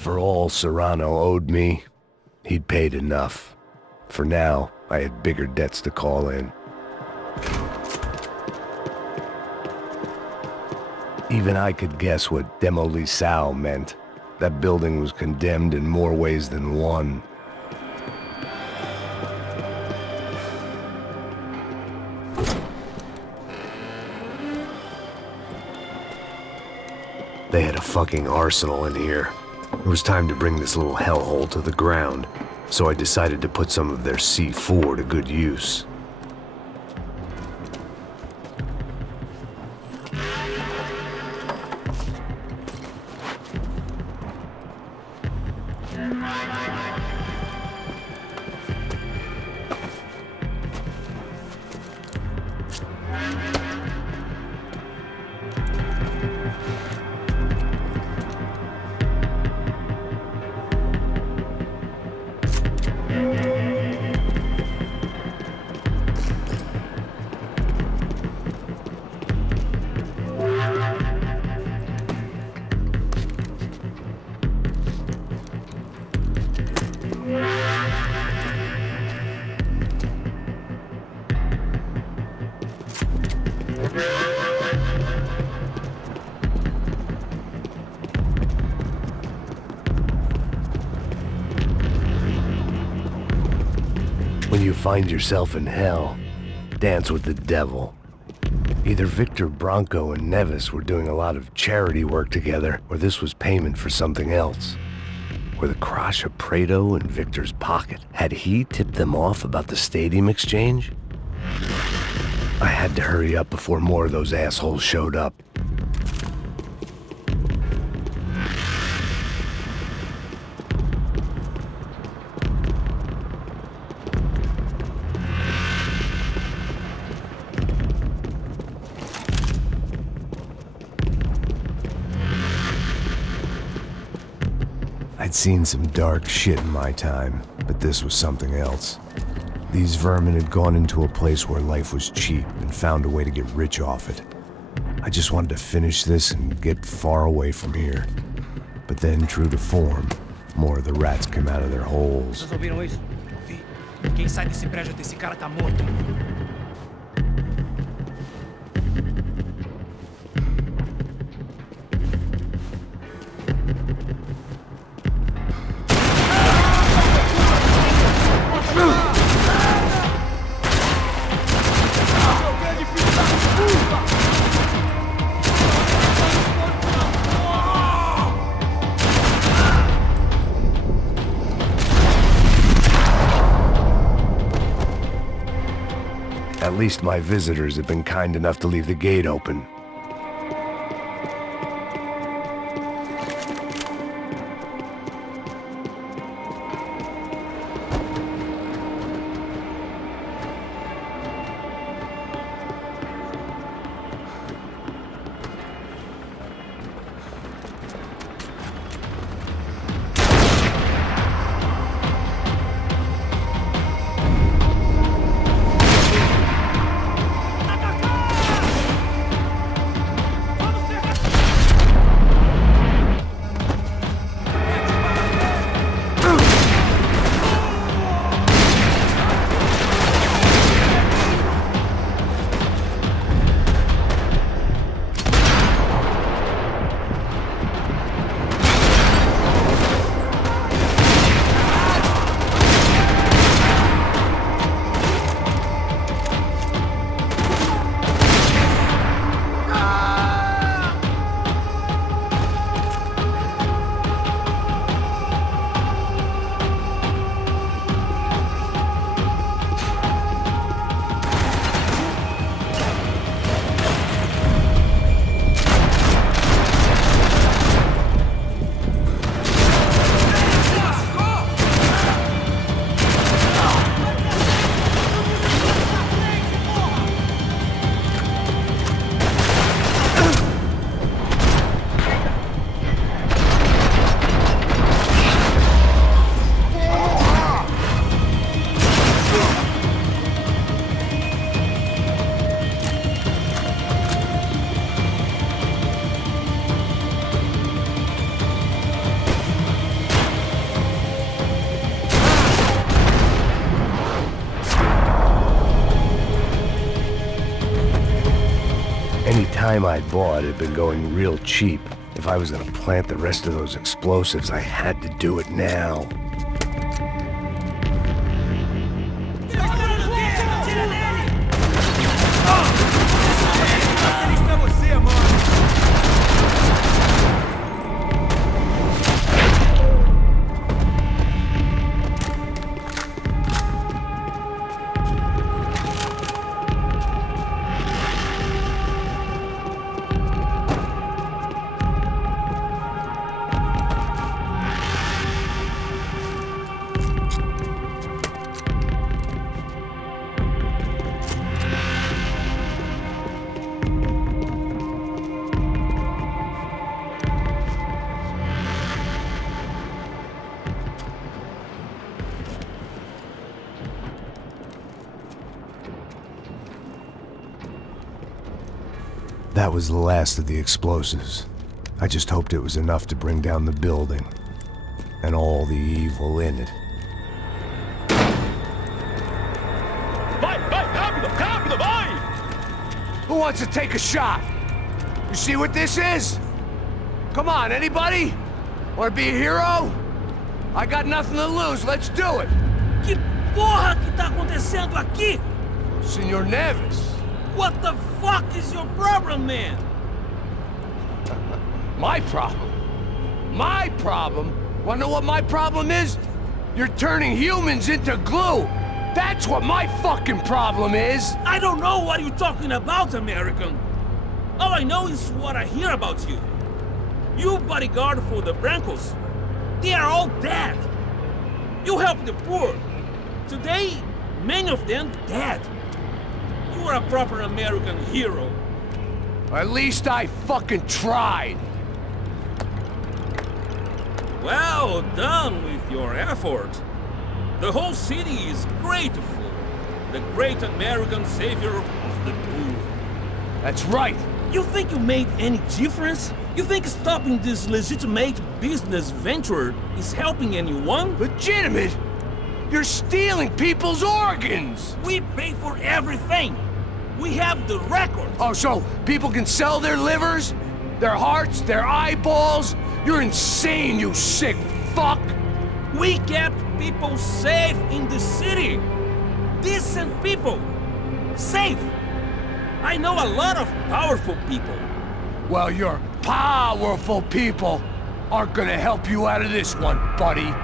For all Serrano owed me, he'd paid enough. For now, I had bigger debts to call in. Even I could guess what demolisal meant. That building was condemned in more ways than one. They had a fucking arsenal in here. It was time to bring this little hellhole to the ground, so I decided to put some of their C4 to good use. When you find yourself in hell, dance with the devil. Either Victor Bronco and Nevis were doing a lot of charity work together, or this was payment for something else. Were the Crash of Prado in Victor's pocket? Had he tipped them off about the stadium exchange? I had to hurry up before more of those assholes showed up. I'd seen some dark shit in my time, but this was something else. These vermin had gone into a place where life was cheap and found a way to get rich off it. I just wanted to finish this and get far away from here. But then, true to form, more of the rats came out of their holes. Vocês ouviram isso? Vi. Quem sai desse prédio desse cara tá morto. At least my visitors had been kind enough to leave the gate open. Any time I bought had been going real cheap. If I was gonna plant the rest of those explosives, I had to do it now. That was the last of the explosives. I just hoped it was enough to bring down the building and all the evil in it. Vai, vai, rápido, rápido, vai! Who wants to take a shot? You see what this is? Come on, anybody? Want to be a hero? I got nothing to lose, let's do it! Que porra que tá acontecendo aqui? Senor Neves. What the fuck is your problem, man? My problem? My problem? Wanna know what my problem is? You're turning humans into glue! That's what my fucking problem is! I don't know what you're talking about, American. All I know is what I hear about you. You bodyguard for the Brancos. They are all dead. You help the poor. Today, many of them dead. You are a proper American hero. At least I fucking tried! Well done with your effort. The whole city is grateful. The great American savior of the poor. That's right! You think you made any difference? You think stopping this legitimate business venture is helping anyone? Legitimate? You're stealing people's organs! We pay for everything. We have the record. Oh, so people can sell their livers? Their hearts? Their eyeballs? You're insane, you sick fuck! We kept people safe in the city. Decent people. Safe. I know a lot of powerful people. Well, your powerful people aren't gonna help you out of this one, buddy.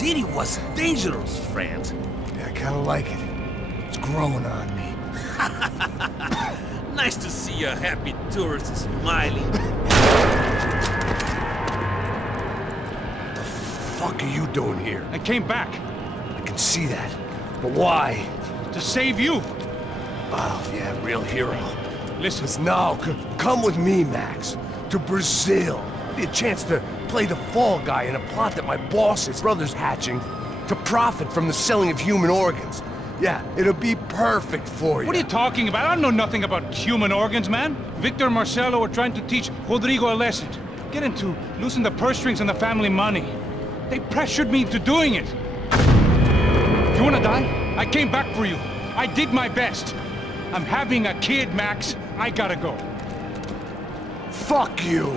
city was dangerous, friend. Yeah, I kinda like it. It's growing on me. Nice to see a happy tourist smiling. What the fuck are you doing here? I came back I can see that. But why? to save you. Oh, yeah, real hero. Listen, Listen, no, come with me, Max. To Brazil. Be a chance to play the fall guy in a plot that my boss's brother's hatching to profit from the selling of human organs. Yeah, it'll be perfect for you. what are you talking about? I don't know nothing about human organs, man. Victor and Marcelo were trying to teach Rodrigo a lesson. Get into losing the purse strings and the family money. They pressured me into doing it. You wanna die? I came back for you. I did my best. I'm having a kid, Max. I gotta go. Fuck you!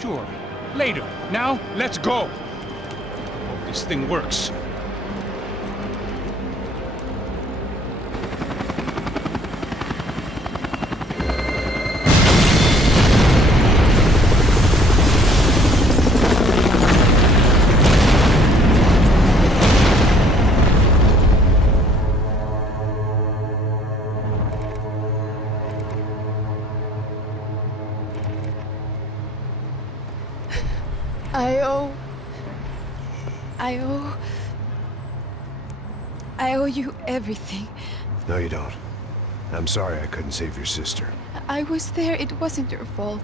Sure. Later. Now, let's go. Hope this thing works. I owe you everything. No, you don't. I'm sorry I couldn't save your sister. I was there, it wasn't your fault.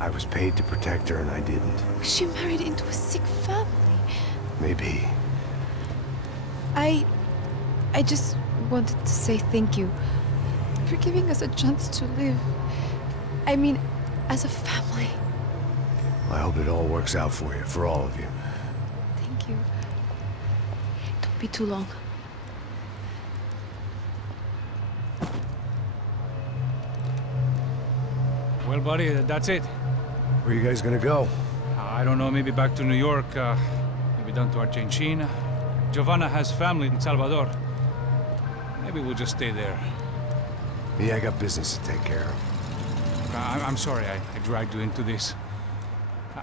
I was paid to protect her and I didn't. She married into a sick family. Maybe. I just wanted to say thank you for giving us a chance to live. I mean, as a family. I hope it all works out for you, for all of you. Thank you. Don't be too long. Well, buddy, that's it. Where are you guys gonna go? I don't know, maybe back to New York, maybe down to Argentina. Giovanna has family in Salvador. Maybe we'll just stay there. Yeah, I got business to take care of. I'm sorry I dragged you into this.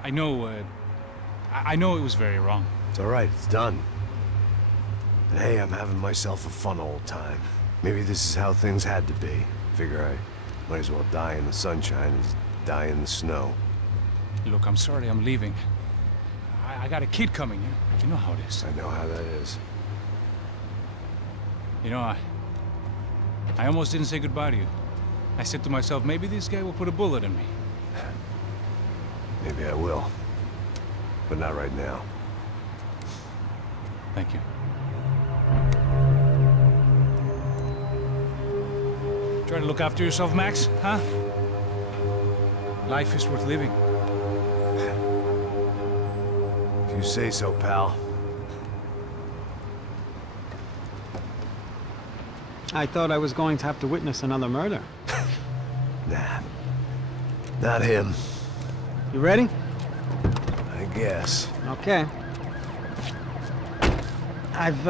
I know, I know it was very wrong. It's all right, it's done. And hey, I'm having myself a fun old time. Maybe this is how things had to be. Figure I might as well die in the sunshine as die in the snow. Look, I'm sorry I'm leaving. I got a kid coming, you know how it is. I know how that is. You know, I almost didn't say goodbye to you. I said to myself, maybe this guy will put a bullet in me. Maybe I will. But not right now. Thank you. Try to look after yourself, Max, huh? Life is worth living. If you say so, pal. I thought I was going to have to witness another murder. Nah. Not him. You ready? I guess. Okay. I've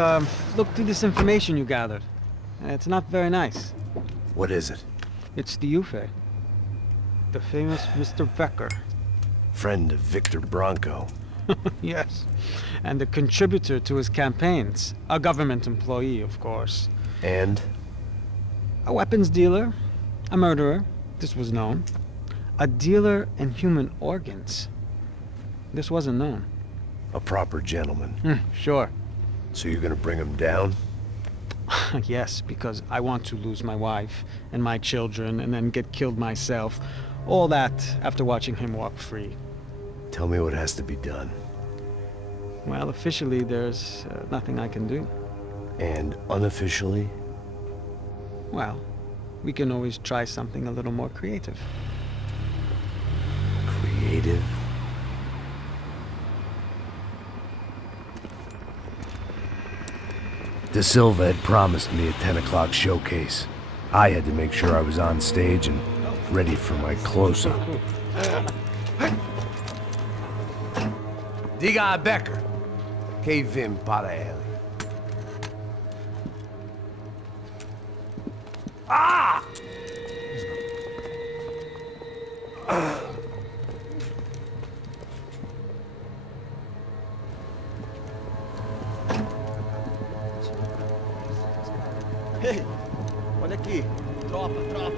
looked through this information you gathered. It's not very nice. What is it? It's the Ufe. The famous Mr. Becker. Friend of Victor Bronco. Yes. And a contributor to his campaigns. A government employee, of course. And? A weapons dealer. A murderer. This was known. A dealer in human organs. This wasn't known. A proper gentleman. Sure. So you're gonna bring him down? Yes, because I want to lose my wife and my children and then get killed myself. All that after watching him walk free. Tell me what has to be done. Well, officially, there's nothing I can do. And unofficially? Well, we can always try something a little more creative. Creative? De Silva had promised me a 10 o'clock showcase. I had to make sure I was on stage and ready for my close-up. Diga a Becker. Que vim para ele. Ah! Olha aqui. Tropa.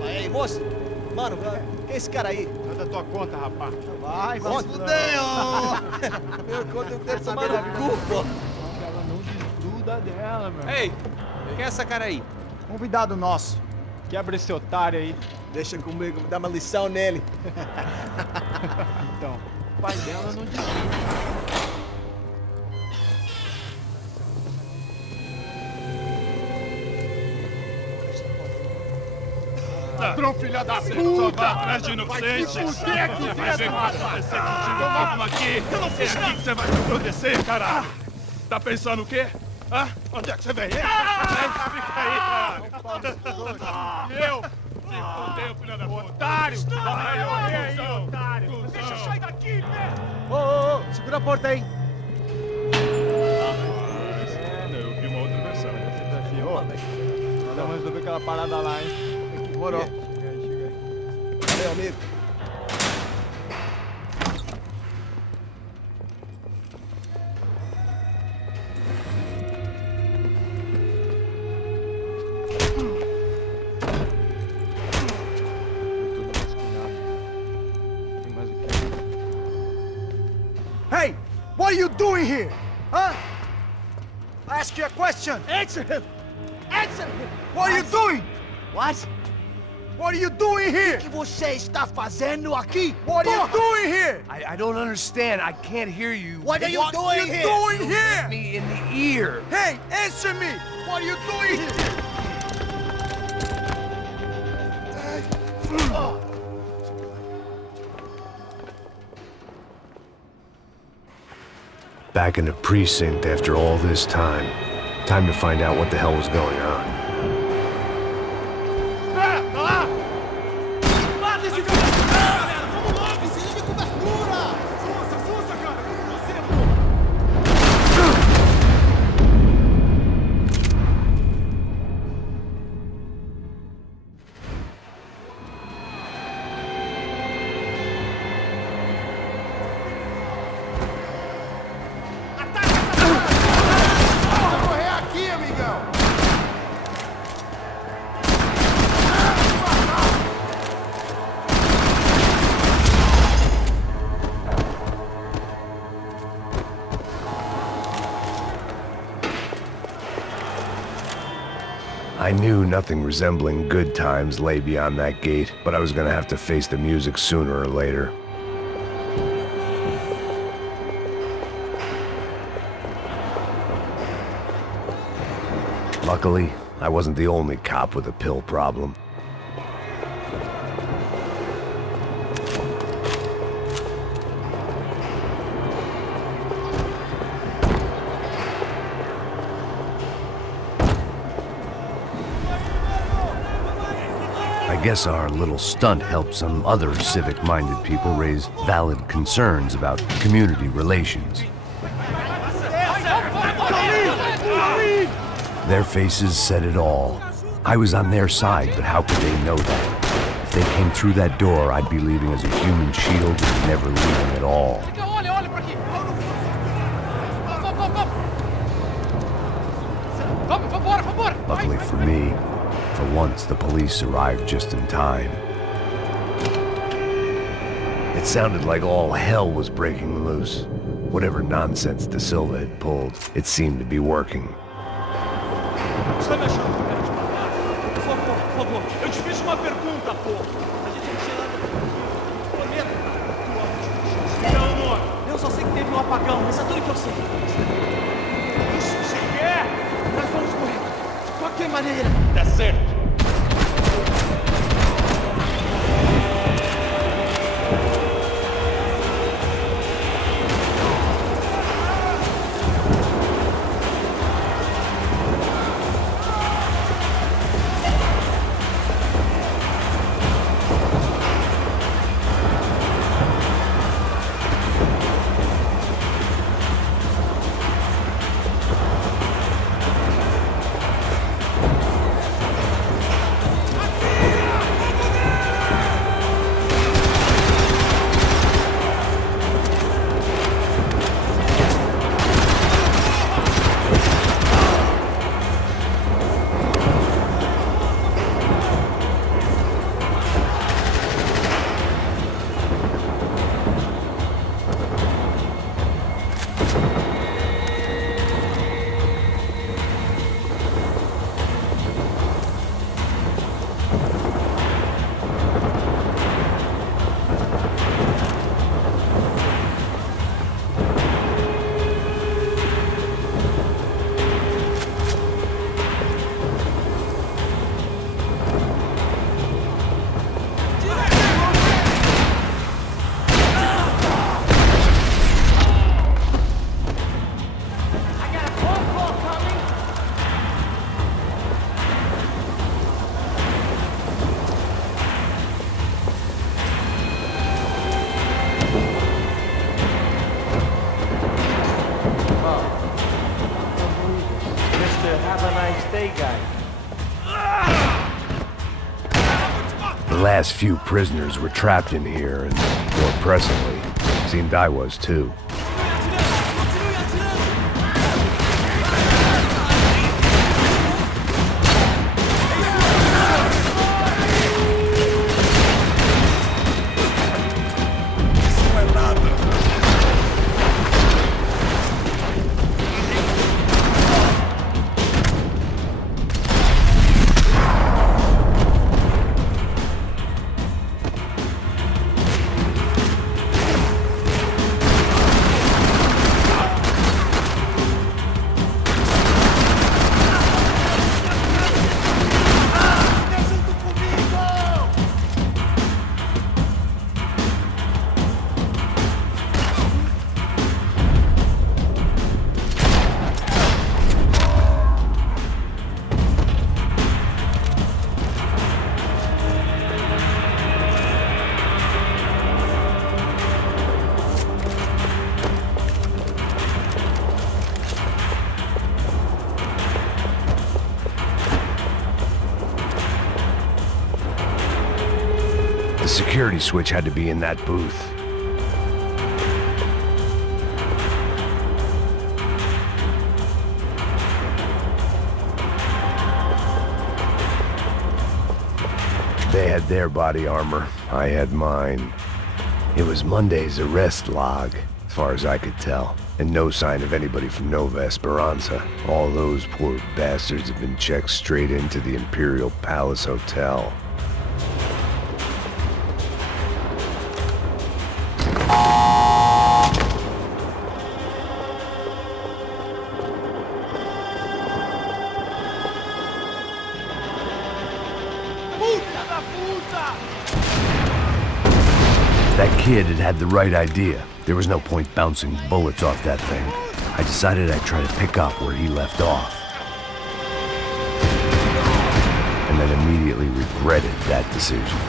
Ei, moço. Mano, quem é esse cara aí? Nada tua conta, rapaz. Vai fudeu! Meu conta, eu quero tomar no cu, pô. Ela não desgruda dela, meu. Ei, quem é essa cara aí? Convidado nosso. Quebra esse otário aí. Deixa comigo, me dá uma lição nele. Então, o pai dela não desgruda. Ladrão, filha da puta! Vai atrás de inocentes! Vai ver como vai ser contigo mesmo aqui! Eu não fiz nada! Você vai me proteger, caralho! Tá pensando o quê? Hã? Onde é que você vem? Fica aí, caralho! E eu? Se fodeu, filha da puta! Otário! Vai, aí, otário! Deixa eu sair daqui, velho! Ô, segura a porta aí. Eu vi uma outra versão. Vamos resolver aquela parada lá, hein? Demorou. Chega aí. Valeu, amigo. Hey! What are you doing here? Huh? I ask you a question. Answer him! Answer him! What are you doing? What? What are you doing here? O que você está fazendo aqui? What are you doing here? I don't understand. I can't hear you. What are you doing here? You hit me in the ear. Hey, answer me! What are you doing here? Back in the precinct after all this time. Time to find out what the hell was going on. I knew nothing resembling good times lay beyond that gate, but I was gonna have to face the music sooner or later. Luckily, I wasn't the only cop with a pill problem. I guess our little stunt helped some other civic-minded people raise valid concerns about community relations. Their faces said it all. I was on their side, but how could they know that? If they came through that door, I'd be leaving as a human shield and never leaving at all. Luckily for me, for once the police arrived just in time. It sounded like all hell was breaking loose. Whatever nonsense De Silva had pulled, it seemed to be working. Está me achando que eu quero te matar? Por favor, eu te fiz uma pergunta, pô. A gente não tinha nada. Prometo. Não, amor. Eu só sei que teve um apagão, mas é tudo que eu sei. Isso você quer? Nós vamos morrer. De qualquer maneira. Tá certo. last few prisoners were trapped in here, and more pressingly, seemed I was too. The security switch had to be in that booth. They had their body armor, I had mine. It was Monday's arrest log, as far as I could tell, and no sign of anybody from Nova Esperanza. All those poor bastards have been checked straight into the Imperial Palace Hotel. That kid had the right idea. There was no point bouncing bullets off that thing. I decided I'd try to pick up where he left off. And then immediately regretted that decision.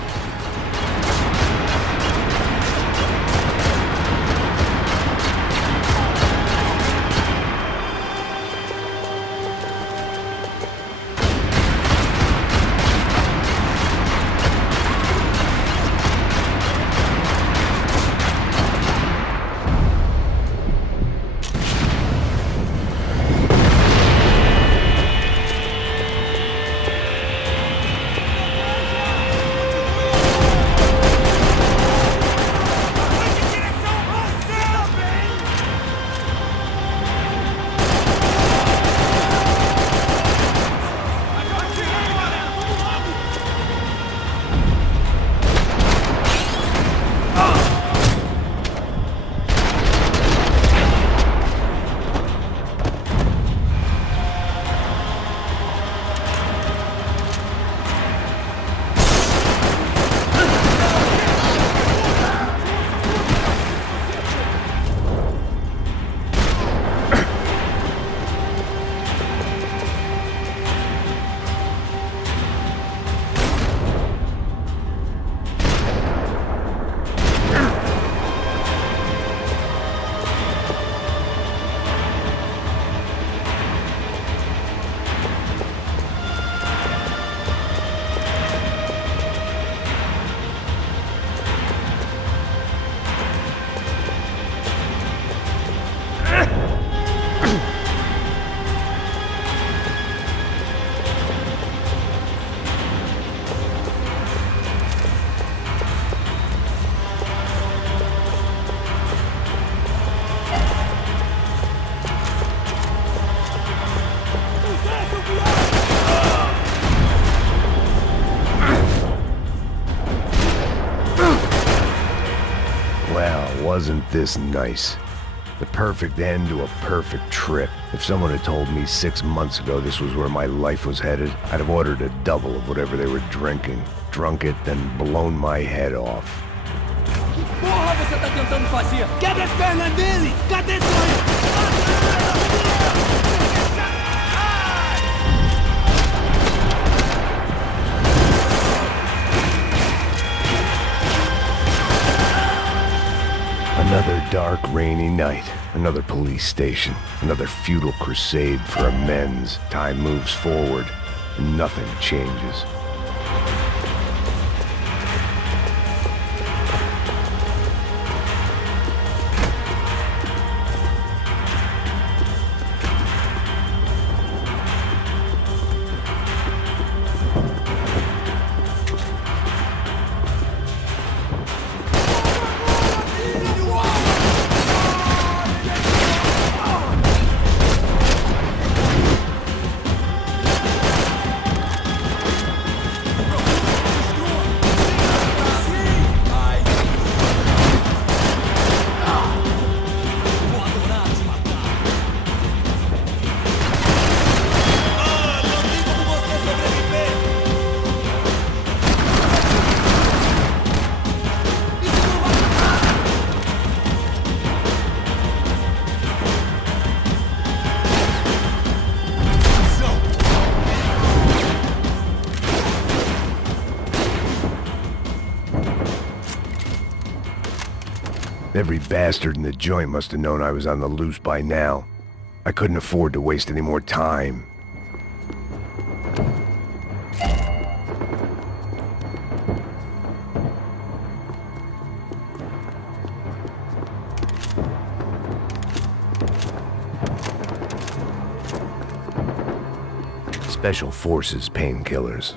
Wasn't this nice? The perfect end to a perfect trip. If someone had told me 6 months ago this was where my life was headed, I'd have ordered a double of whatever they were drinking, drunk it, then blown my head off. Que porra você tá tentando fazer? Quebra as pernas dele! Cadê Another dark, rainy night. Another police station. Another futile crusade for amends. Time moves forward, and nothing changes. Every bastard in the joint must have known I was on the loose by now. I couldn't afford to waste any more time. Special Forces painkillers.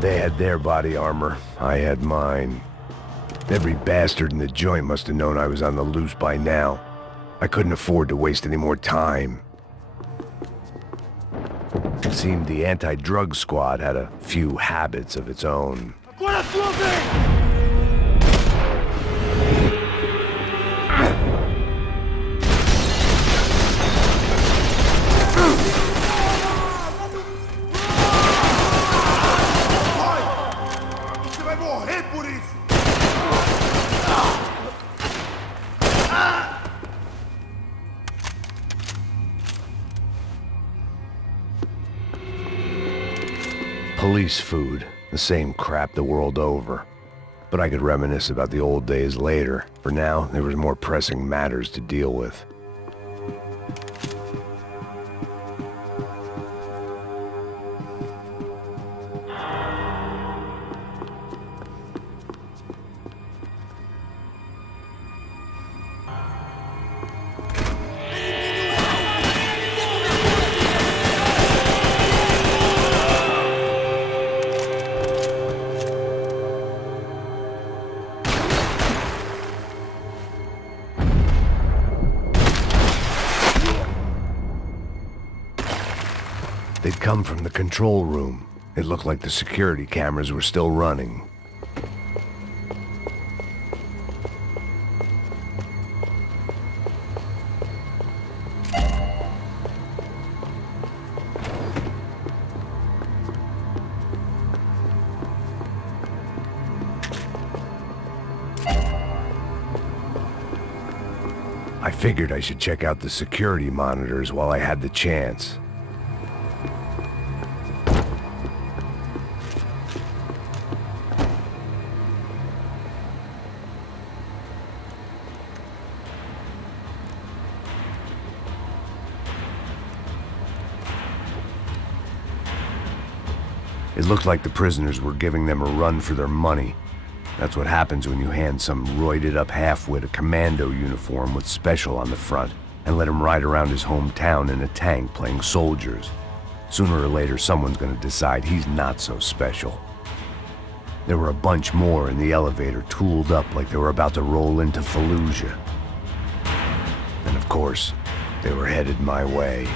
They had their body armor, I had mine. Every bastard in the joint must have known I was on the loose by now. I couldn't afford to waste any more time. It seemed the anti-drug squad had a few habits of its own. Police food, the same crap the world over. But I could reminisce about the old days later. For now, there was more pressing matters to deal with. They'd come from the control room. It looked like the security cameras were still running. I figured I should check out the security monitors while I had the chance. It looked like the prisoners were giving them a run for their money. That's what happens when you hand some roided-up halfwit a commando uniform with special on the front and let him ride around his hometown in a tank playing soldiers. Sooner or later, someone's gonna decide he's not so special. There were a bunch more in the elevator, tooled up like they were about to roll into Fallujah. And of course, they were headed my way.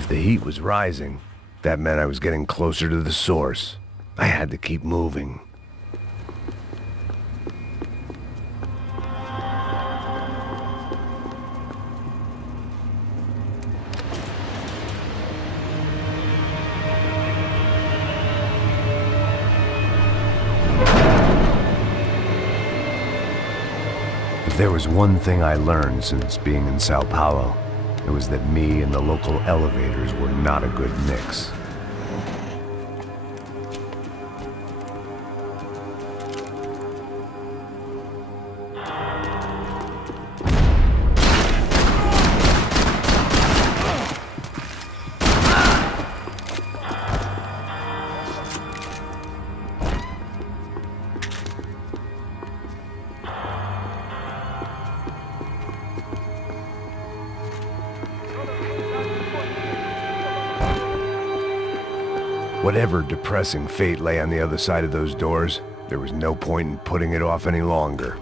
If the heat was rising, that meant I was getting closer to the source. I had to keep moving. If there was one thing I learned since being in Sao Paulo, it was that me and the local elevators were not a good mix. Whatever depressing fate lay on the other side of those doors, there was no point in putting it off any longer.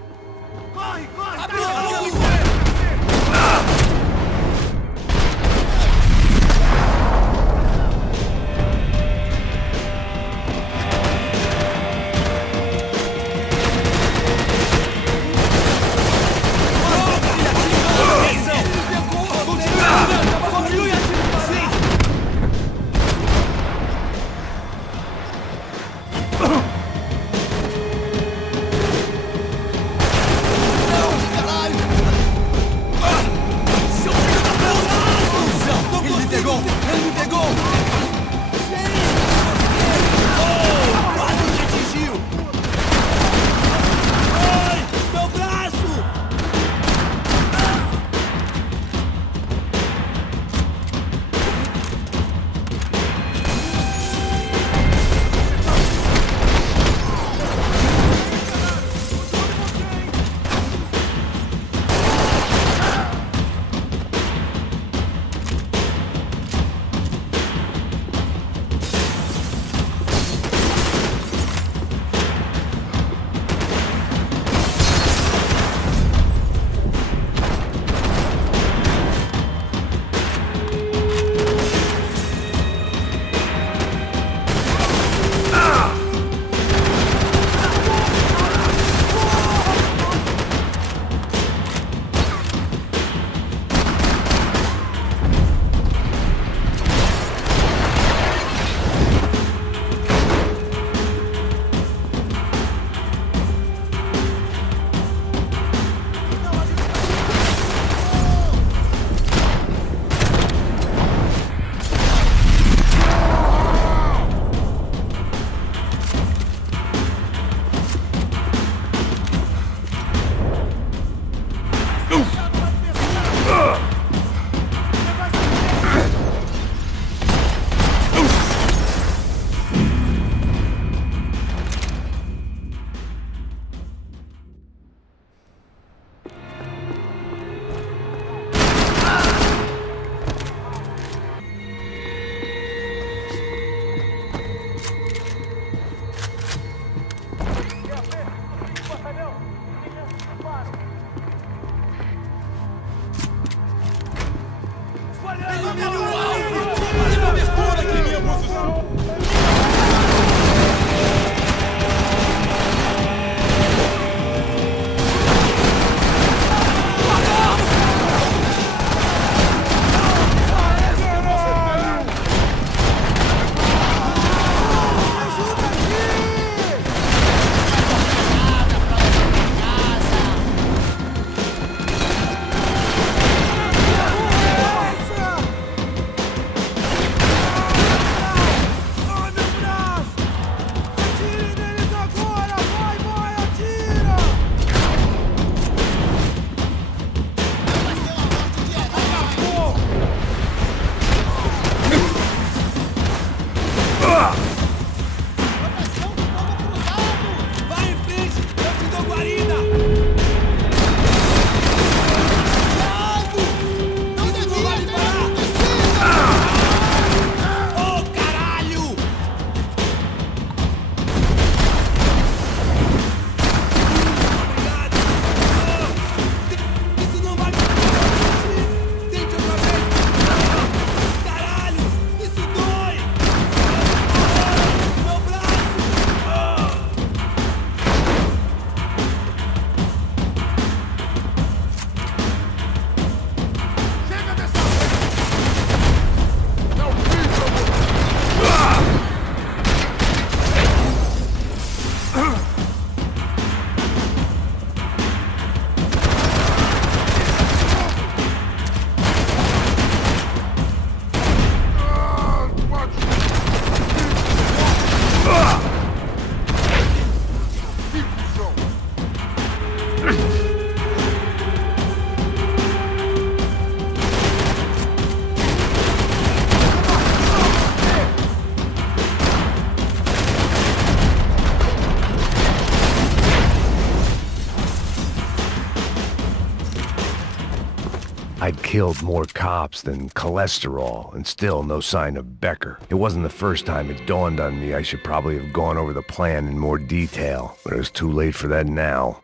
I'd killed more cops than cholesterol, and still no sign of Becker. It wasn't the first time it dawned on me I should probably have gone over the plan in more detail, but it was too late for that now.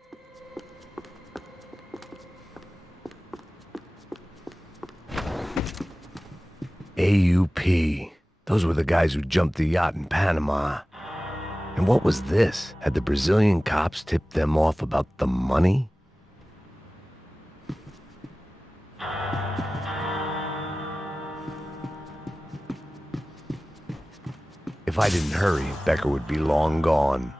AUP. Those were the guys who jumped the yacht in Panama. And what was this? Had the Brazilian cops tipped them off about the money? If I didn't hurry, Becker would be long gone.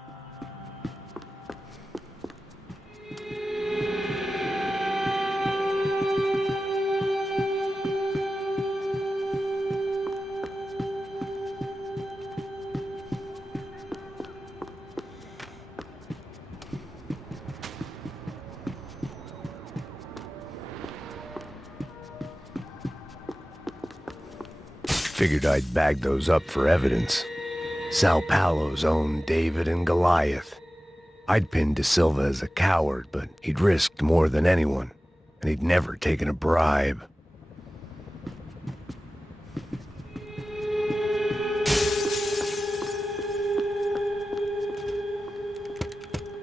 Figured I'd bag those up for evidence. Sao Paulo's own David and Goliath. I'd pinned De Silva as a coward, but he'd risked more than anyone, and he'd never taken a bribe.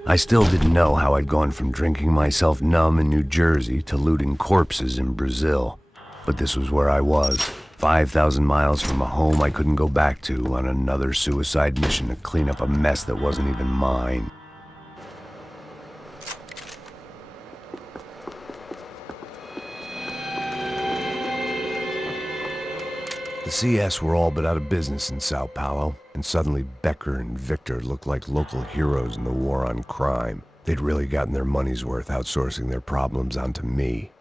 I still didn't know how I'd gone from drinking myself numb in New Jersey to looting corpses in Brazil, but this was where I was. 5,000 miles from a home I couldn't go back to on another suicide mission to clean up a mess that wasn't even mine. The CS were all but out of business in Sao Paulo, and suddenly Becker and Victor looked like local heroes in the war on crime. They'd really gotten their money's worth outsourcing their problems onto me.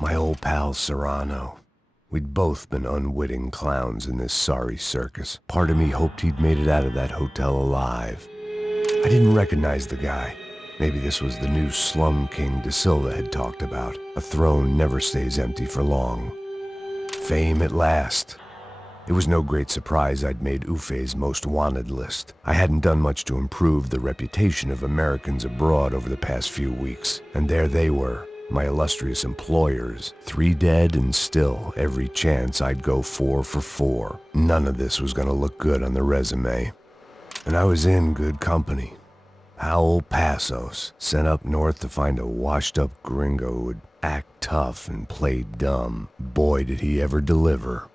My old pal Serrano. We'd both been unwitting clowns in this sorry circus. Part of me hoped he'd made it out of that hotel alive. I didn't recognize the guy. Maybe this was the new slum king De Silva had talked about. A throne never stays empty for long. Fame at last. It was no great surprise I'd made Ufe's most wanted list. I hadn't done much to improve the reputation of Americans abroad over the past few weeks, and there they were. My illustrious employers, 3 dead and still every chance I'd go 4 for 4. None of this was gonna look good on the resume. And I was in good company. Howell Passos, sent up north to find a washed-up gringo who would act tough and play dumb. Boy, did he ever deliver.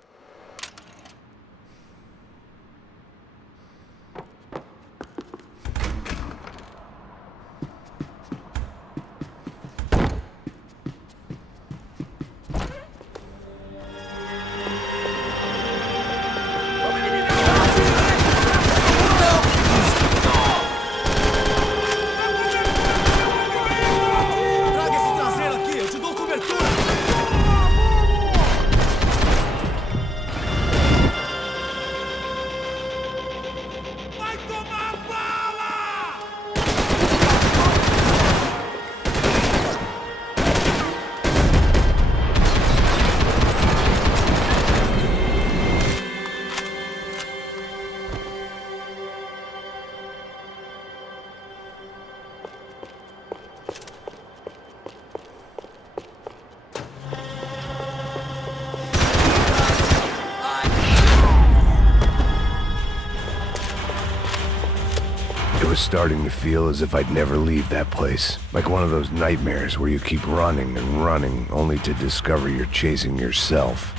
It was starting to feel as if I'd never leave that place. Like one of those nightmares where you keep running and running only to discover you're chasing yourself.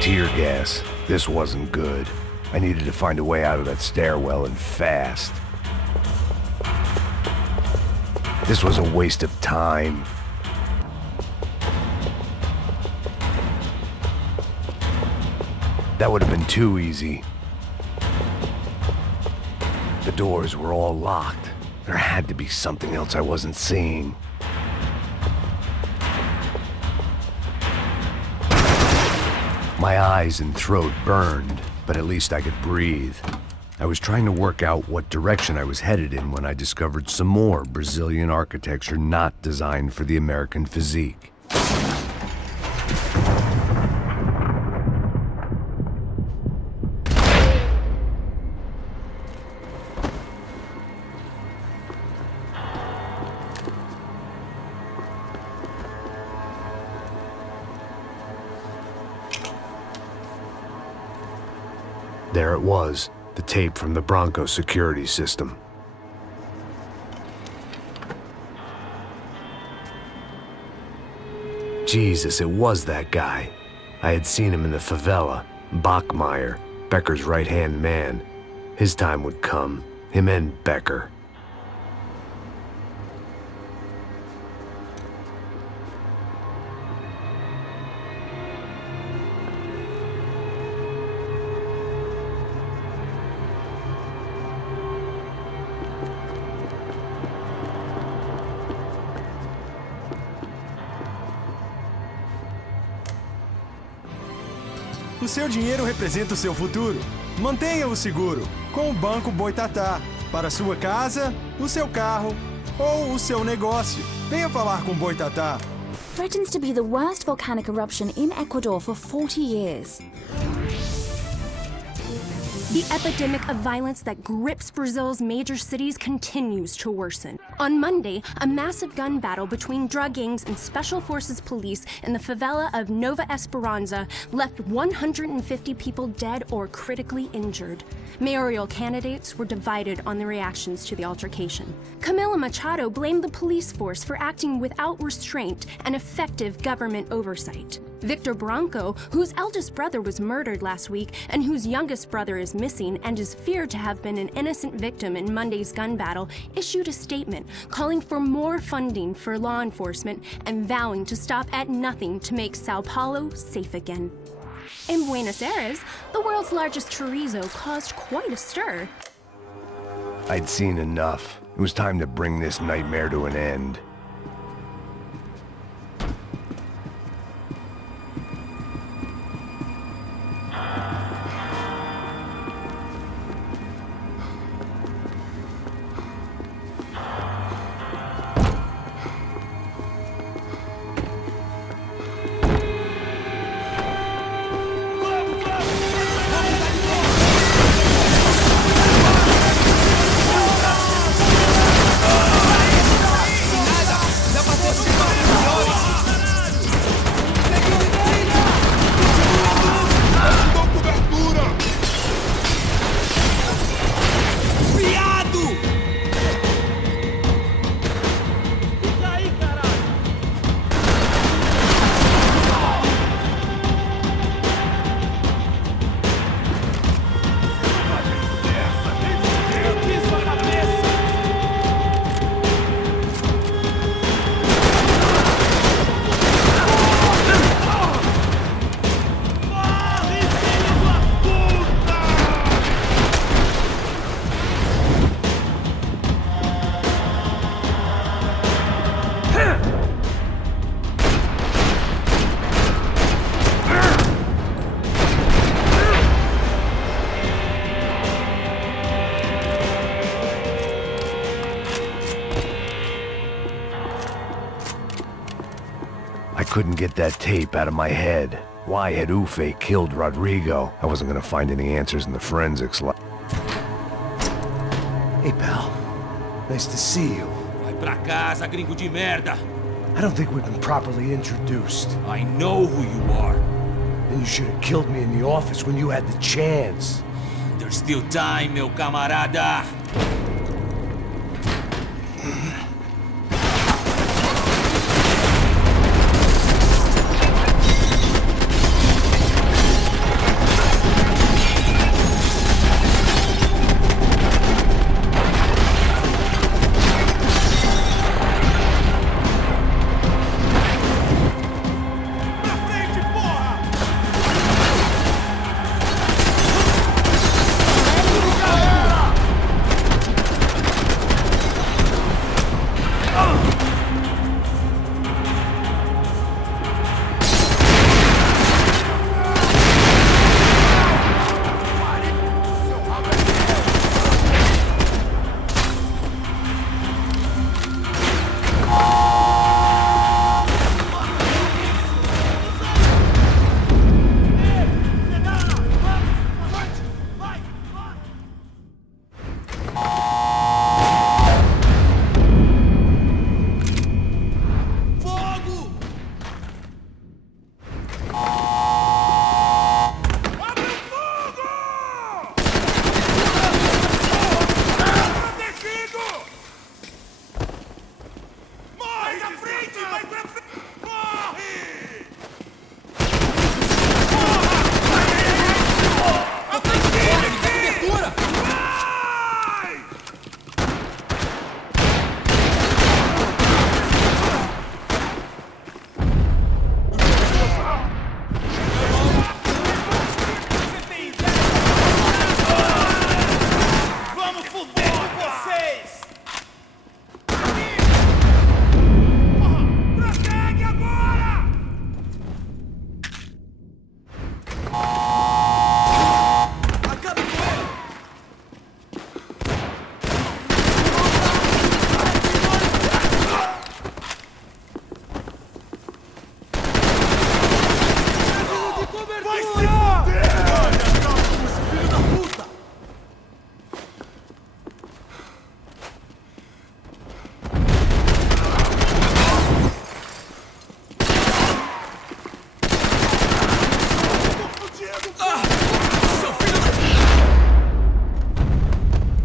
Tear gas. This wasn't good. I needed to find a way out of that stairwell and fast. This was a waste of time. That would have been too easy. The doors were all locked. There had to be something else I wasn't seeing. My eyes and throat burned, but at least I could breathe. I was trying to work out what direction I was headed in when I discovered some more Brazilian architecture not designed for the American physique. There it was, the tape from the Bronco security system. Jesus, it was that guy. I had seen him in the favela, Bachmeyer, Becker's right-hand man. His time would come, him and Becker. O seu dinheiro representa o seu futuro. Mantenha-o seguro com o Banco Boitatá. Para sua casa, o seu carro ou o seu negócio. Venha falar com Boitatá. Threatens to be the worst volcanic eruption in Ecuador for 40 years. The epidemic of violence that grips Brazil's major cities continues to worsen. On Monday, a massive gun battle between drug gangs and special forces police in the favela of Nova Esperanza left 150 people dead or critically injured. Mayoral candidates were divided on the reactions to the altercation. Camila Machado blamed the police force for acting without restraint and effective government oversight. Victor Bronco, whose eldest brother was murdered last week and whose youngest brother is missing and is feared to have been an innocent victim in Monday's gun battle, issued a statement calling for more funding for law enforcement and vowing to stop at nothing to make Sao Paulo safe again. In Buenos Aires, the world's largest chorizo caused quite a stir. I'd seen enough. It was time to bring this nightmare to an end. I couldn't get that tape out of my head. Why had Ufe killed Rodrigo? I wasn't gonna find any answers in the forensics lab. Hey, pal. Nice to see you. Vai pra casa, gringo de merda. I don't think we've been properly introduced. I know who you are. Then you should have killed me in the office when you had the chance. There's still time, meu camarada.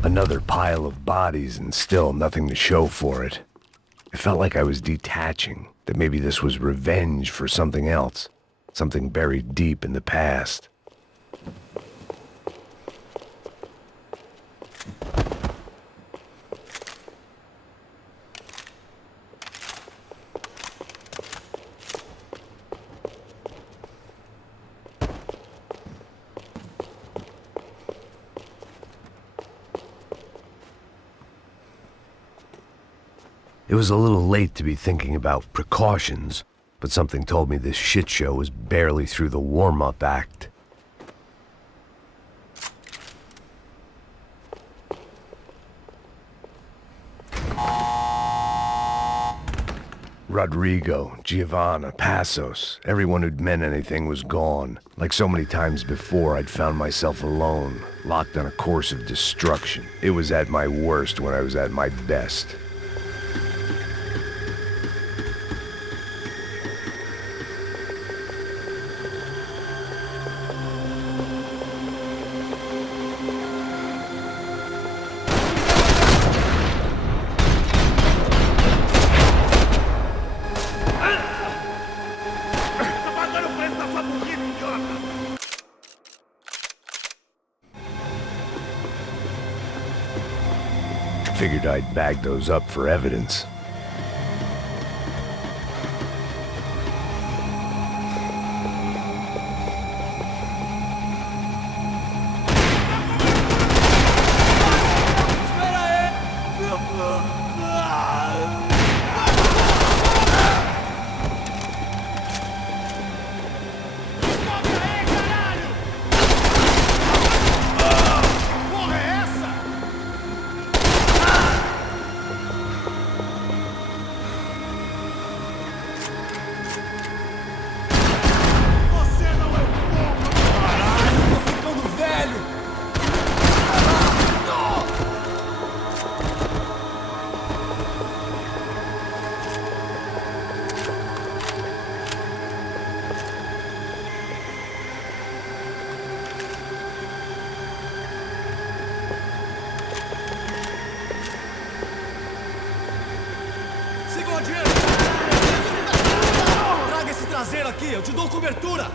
Another pile of bodies and still nothing to show for it. It felt like I was detaching, that maybe this was revenge for something else, something buried deep in the past. It was a little late to be thinking about precautions, but something told me this shit show was barely through the warm-up act. Rodrigo, Giovanna, Passos, everyone who'd meant anything was gone. Like so many times before, I'd found myself alone, locked on a course of destruction. It was at my worst when I was at my best. Figured I'd bag those up for evidence. Traga esse traseiro aqui, eu te dou cobertura!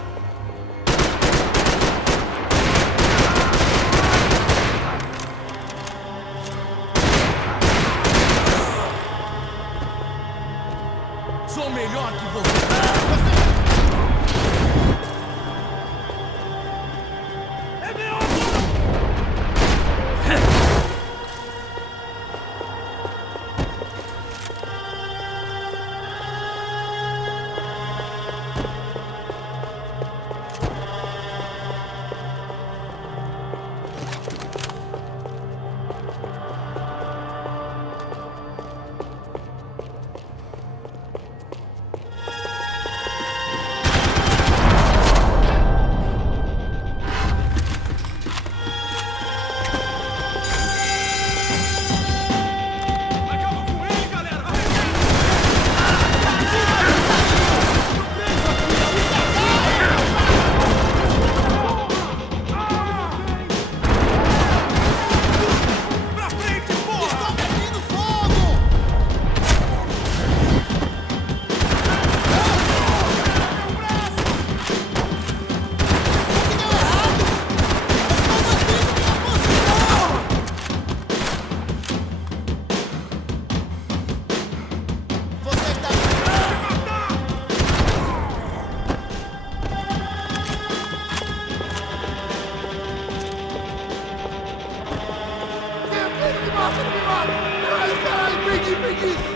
Sou melhor que você!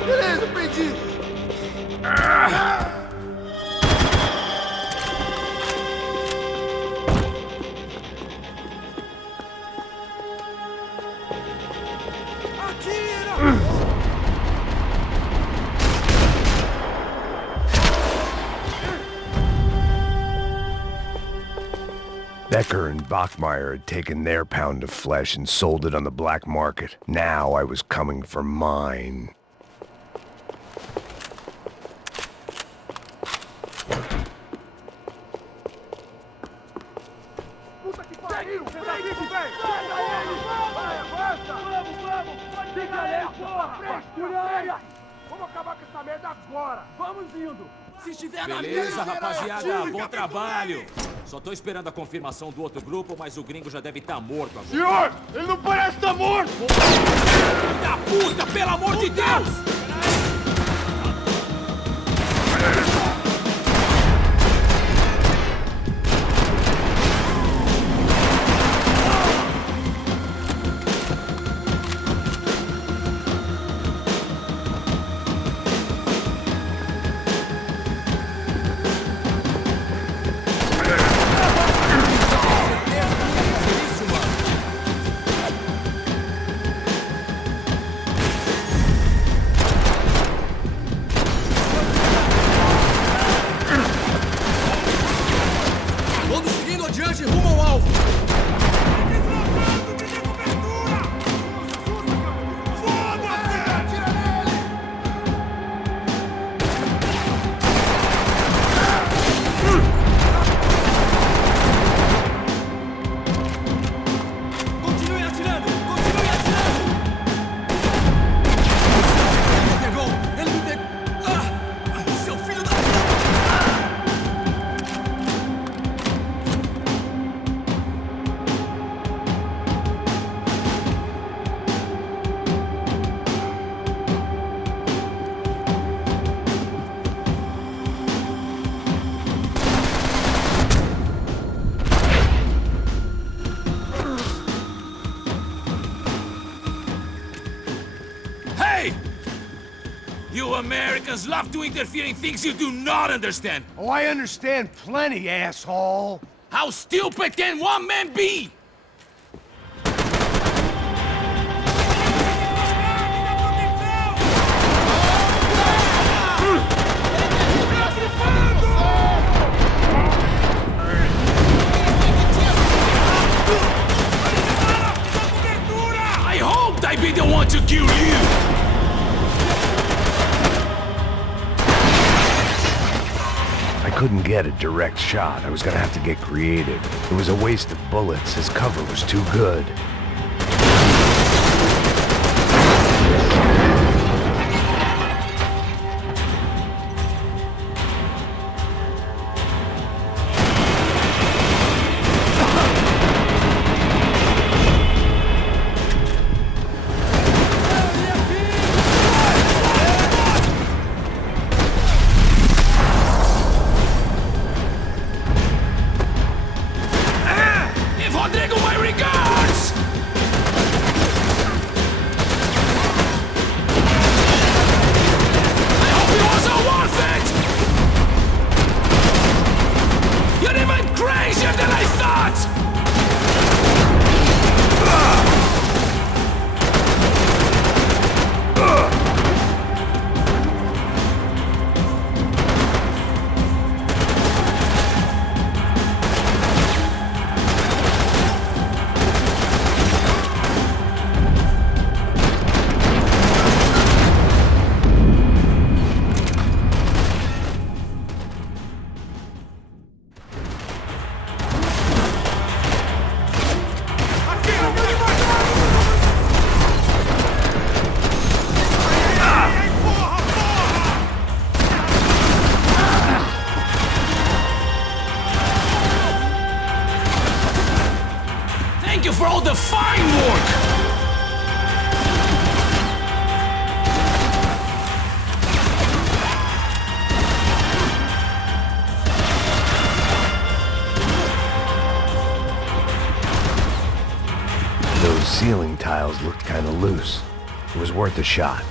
Beleza, perdi! Becker and Bachmeyer had taken their pound of flesh and sold it on the black market. Now I was coming for mine. Puta que pariu! Pega ele, velho! Pega ele! Vai, avança! Fica ali, porra! Fúria! Vamos acabar com essa merda agora! Vamos indo! Se estiver na Beleza, rapaziada, bom trabalho! Só tô esperando a confirmação do outro grupo, mas o gringo já deve estar morto agora. Senhor, ele não parece estar morto! Filho da puta, pelo amor de Deus! You Americans love to interfere in things you do not understand! Oh, I understand plenty, asshole! How stupid can one man be? I hoped I'd be the one to kill you! I couldn't get a direct shot. I was gonna have to get creative. It was a waste of bullets. His cover was too good. Thank you for all the fine work! Those ceiling tiles looked kind of loose. It was worth a shot.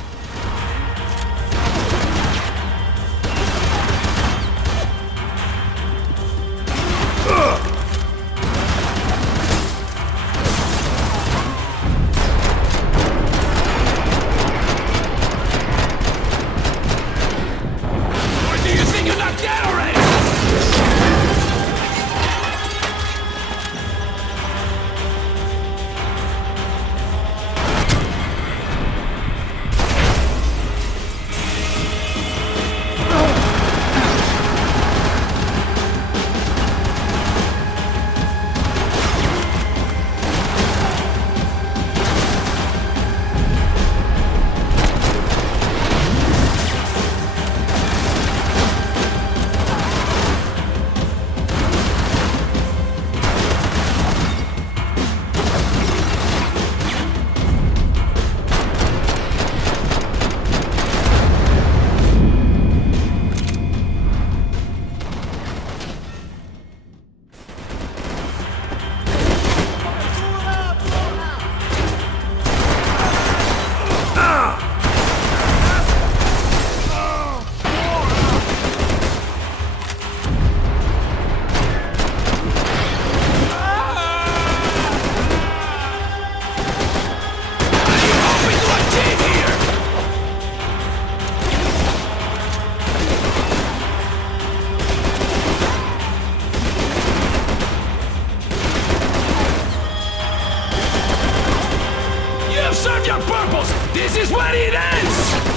serve your purpose! This is where it ends!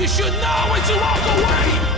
You should know when to walk away!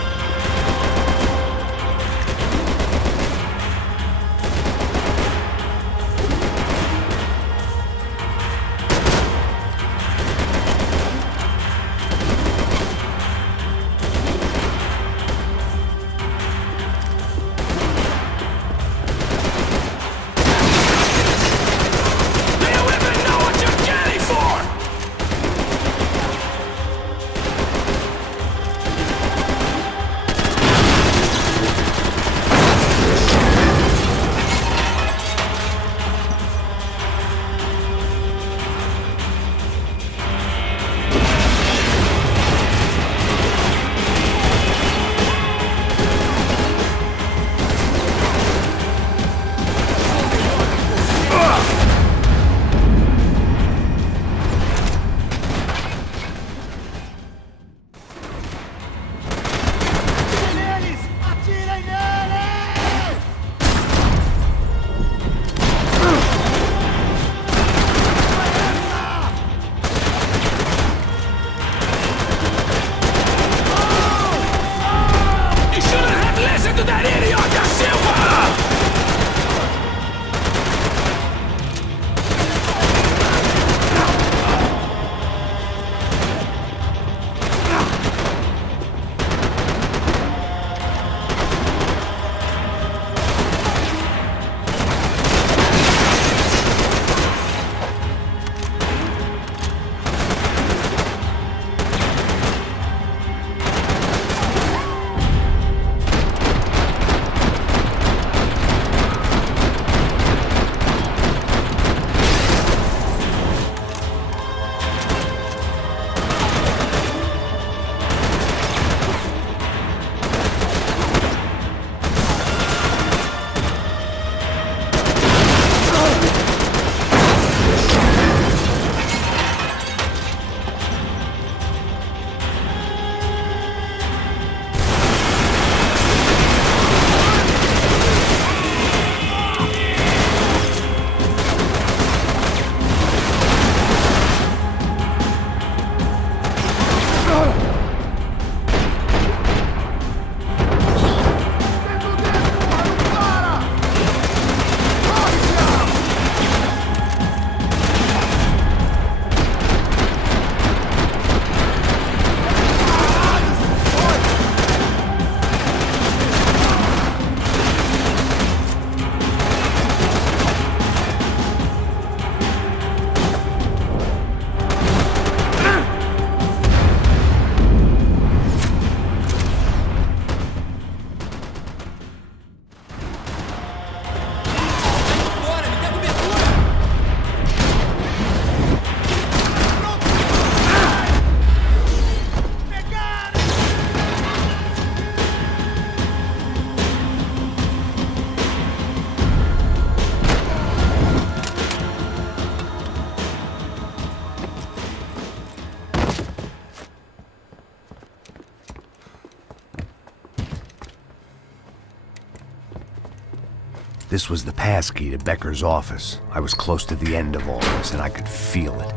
This was the passkey to Becker's office. I was close to the end of all this, and I could feel it.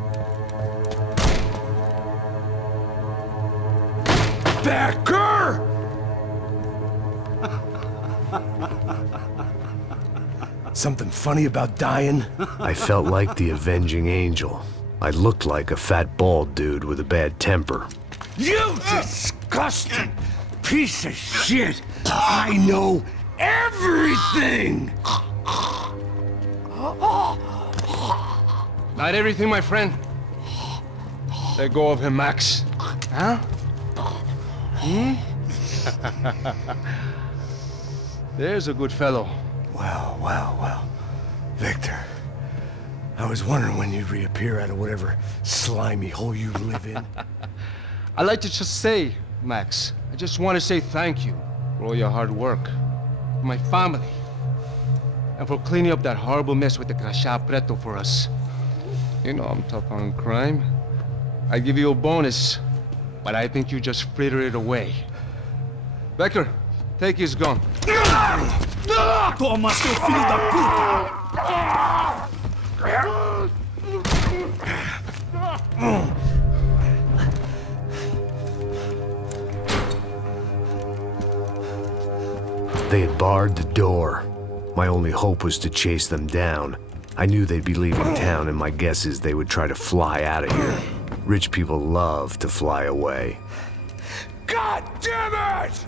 Becker! Something funny about dying? I felt like the avenging angel. I looked like a fat bald dude with a bad temper. You disgusting piece of shit! I know everything! Not everything, my friend. Let go of him, Max. Huh? There's a good fellow. Well. Victor, I was wondering when you'd reappear out of whatever slimy hole you live in. I'd like to just say, Max, I just want to say thank you for all your hard work, for my family, and for cleaning up that horrible mess with the Crachá Preto for us. You know I'm tough on crime. I give you a bonus, but I think you just frittered it away. Becker, take his gun. Toma, seu filho da puta! They had barred the door. My only hope was to chase them down. I knew they'd be leaving town, and my guess is they would try to fly out of here. Rich people love to fly away. God damn it!